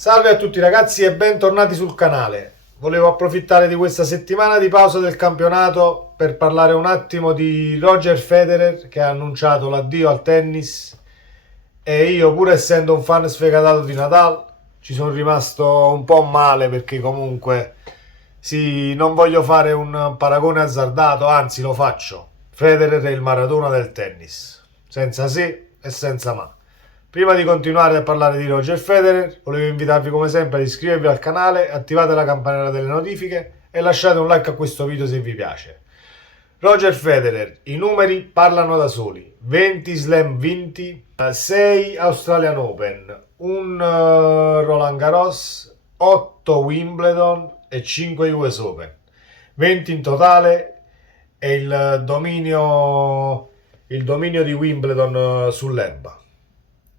Salve a tutti ragazzi e bentornati sul canale. Volevo approfittare di questa settimana di pausa del campionato per parlare un attimo di Roger Federer che ha annunciato l'addio al tennis e io, pur essendo un fan sfegatato di Nadal, ci sono rimasto un po' male perché comunque sì, non voglio fare un paragone azzardato, anzi lo faccio. Federer è il Maradona del tennis, senza se e senza ma. Prima di continuare a parlare di Roger Federer, volevo invitarvi come sempre ad iscrivervi al canale, attivate la campanella delle notifiche e lasciate un like a questo video se vi piace. Roger Federer, i numeri parlano da soli: 20 slam vinti, 6 Australian Open, un Roland Garros, 8 Wimbledon e 5 US Open. 20 in totale e il dominio di Wimbledon sull'erba.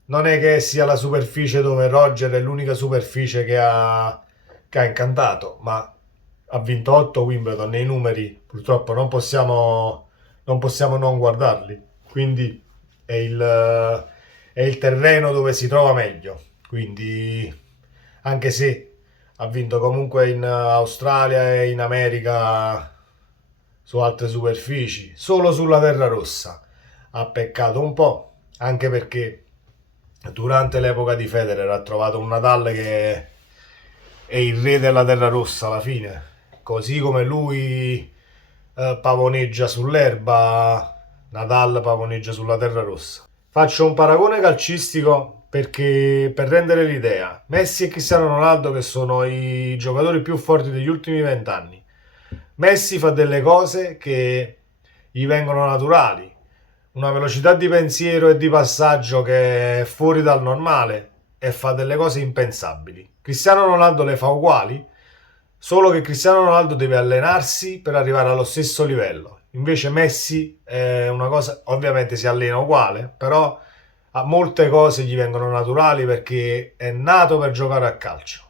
Non è che sia la superficie dove Roger è l'unica superficie che ha incantato, ma ha vinto 8 Wimbledon. Nei numeri purtroppo non possiamo non guardarli, quindi è il terreno dove si trova meglio. Quindi, anche se ha vinto comunque in Australia e in America su altre superfici, solo sulla terra rossa ha peccato un po', anche perché durante l'epoca di Federer ha trovato un Nadal che è il re della terra rossa alla fine, così come lui pavoneggia sull'erba, Nadal pavoneggia sulla terra rossa. Faccio un paragone calcistico per rendere l'idea: Messi e Cristiano Ronaldo, che sono i giocatori più forti degli ultimi 20 anni. Messi fa delle cose che gli vengono naturali, una velocità di pensiero e di passaggio che è fuori dal normale e fa delle cose impensabili. Cristiano Ronaldo le fa uguali, solo che Cristiano Ronaldo deve allenarsi per arrivare allo stesso livello. Invece Messi è una cosa, ovviamente si allena uguale, però a molte cose gli vengono naturali perché è nato per giocare a calcio.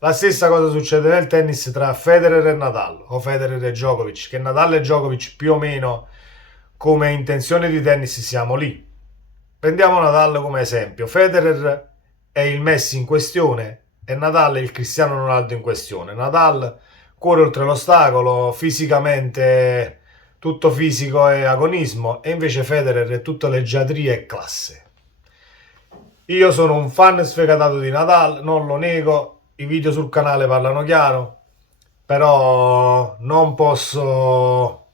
La stessa cosa succede nel tennis tra Federer e Nadal, o Federer e Djokovic, che Nadal e Djokovic più o meno come intenzione di tennis siamo lì. Prendiamo Nadal come esempio: Federer è il Messi in questione e Nadal è il Cristiano Ronaldo in questione. Nadal cuore oltre l'ostacolo, fisicamente tutto fisico e agonismo, e invece Federer è tutta leggiadria e classe. Io sono un fan sfegatato di Nadal, non lo nego, i video sul canale parlano chiaro, però non posso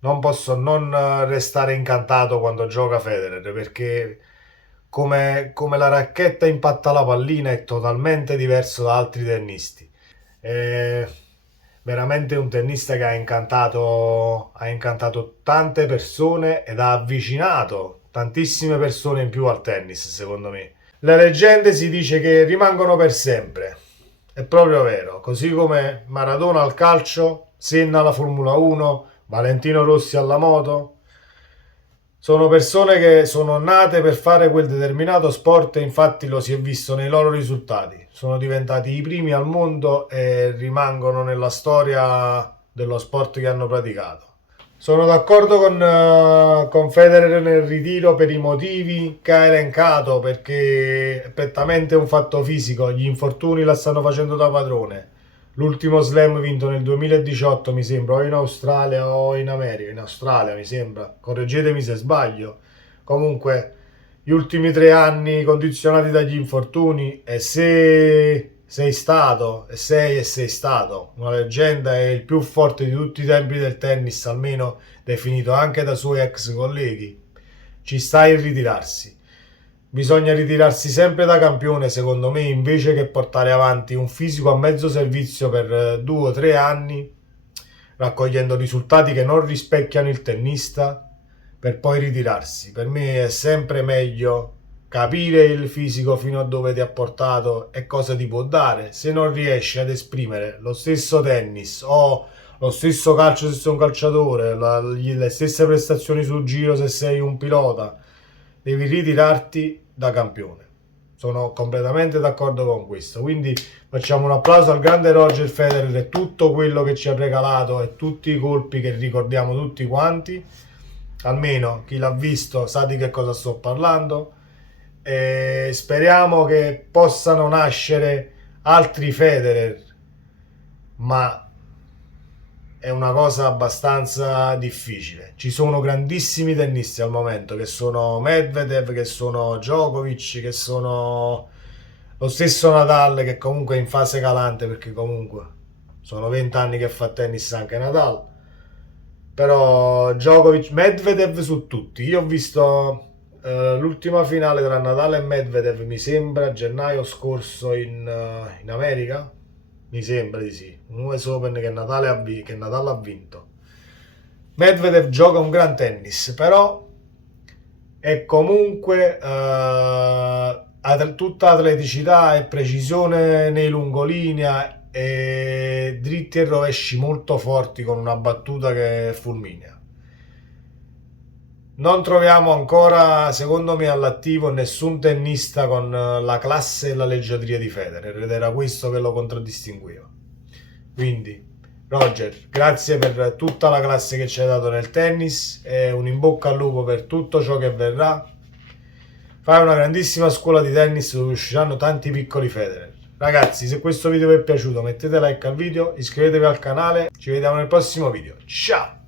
non restare incantato quando gioca Federer, perché come la racchetta impatta la pallina è totalmente diverso da altri tennisti. È veramente un tennista che ha incantato tante persone ed ha avvicinato tantissime persone in più al tennis, secondo me. Le leggende si dice che rimangono per sempre. È proprio vero, così come Maradona al calcio, Senna alla Formula 1, Valentino Rossi alla moto. Sono persone che sono nate per fare quel determinato sport e infatti lo si è visto nei loro risultati. Sono diventati i primi al mondo e rimangono nella storia dello sport che hanno praticato. Sono d'accordo con Federer nel ritiro per i motivi che ha elencato, perché è prettamente un fatto fisico, gli infortuni la stanno facendo da padrone. L'ultimo slam vinto nel 2018, mi sembra, o in Australia o in America, in Australia mi sembra, correggetemi se sbaglio. Comunque, gli ultimi 3 anni condizionati dagli infortuni, e se sei stato, e sei stato una leggenda e il più forte di tutti i tempi del tennis, almeno definito anche da suoi ex colleghi, ci sta in ritirarsi. Bisogna ritirarsi sempre da campione, secondo me, invece che portare avanti un fisico a mezzo servizio per 2 o 3 anni, raccogliendo risultati che non rispecchiano il tennista, per poi ritirarsi. Per me è sempre meglio capire il fisico fino a dove ti ha portato e cosa ti può dare. Se non riesci ad esprimere lo stesso tennis o lo stesso calcio se sei un calciatore, le stesse prestazioni sul giro se sei un pilota, devi ritirarti da campione. Sono completamente d'accordo con questo. Quindi facciamo un applauso al grande Roger Federer e tutto quello che ci ha regalato e tutti i colpi che ricordiamo tutti quanti. Almeno chi l'ha visto sa di che cosa sto parlando. E speriamo che possano nascere altri Federer, ma è una cosa abbastanza difficile. Ci sono grandissimi tennisti al momento, che sono Medvedev, che sono Djokovic, che sono lo stesso Nadal, che comunque è in fase calante, perché comunque sono 20 anni che fa tennis anche Nadal. Però Djokovic, Medvedev su tutti. Io ho visto l'ultima finale tra Nadal e Medvedev, mi sembra, a gennaio scorso in America. Mi sembra di sì. Un US Open che Nadal ha vinto. Medvedev gioca un gran tennis, però è comunque tutta atleticità e precisione nei lungolinea e dritti e rovesci molto forti con una battuta che è fulminea. Non troviamo ancora, secondo me, all'attivo nessun tennista con la classe e la leggiadria di Federer, ed era questo che lo contraddistingueva. Quindi, Roger, grazie per tutta la classe che ci hai dato nel tennis e un in bocca al lupo per tutto ciò che verrà. Fai una grandissima scuola di tennis dove usciranno tanti piccoli Federer. Ragazzi, se questo video vi è piaciuto mettete like al video, iscrivetevi al canale, ci vediamo nel prossimo video. Ciao!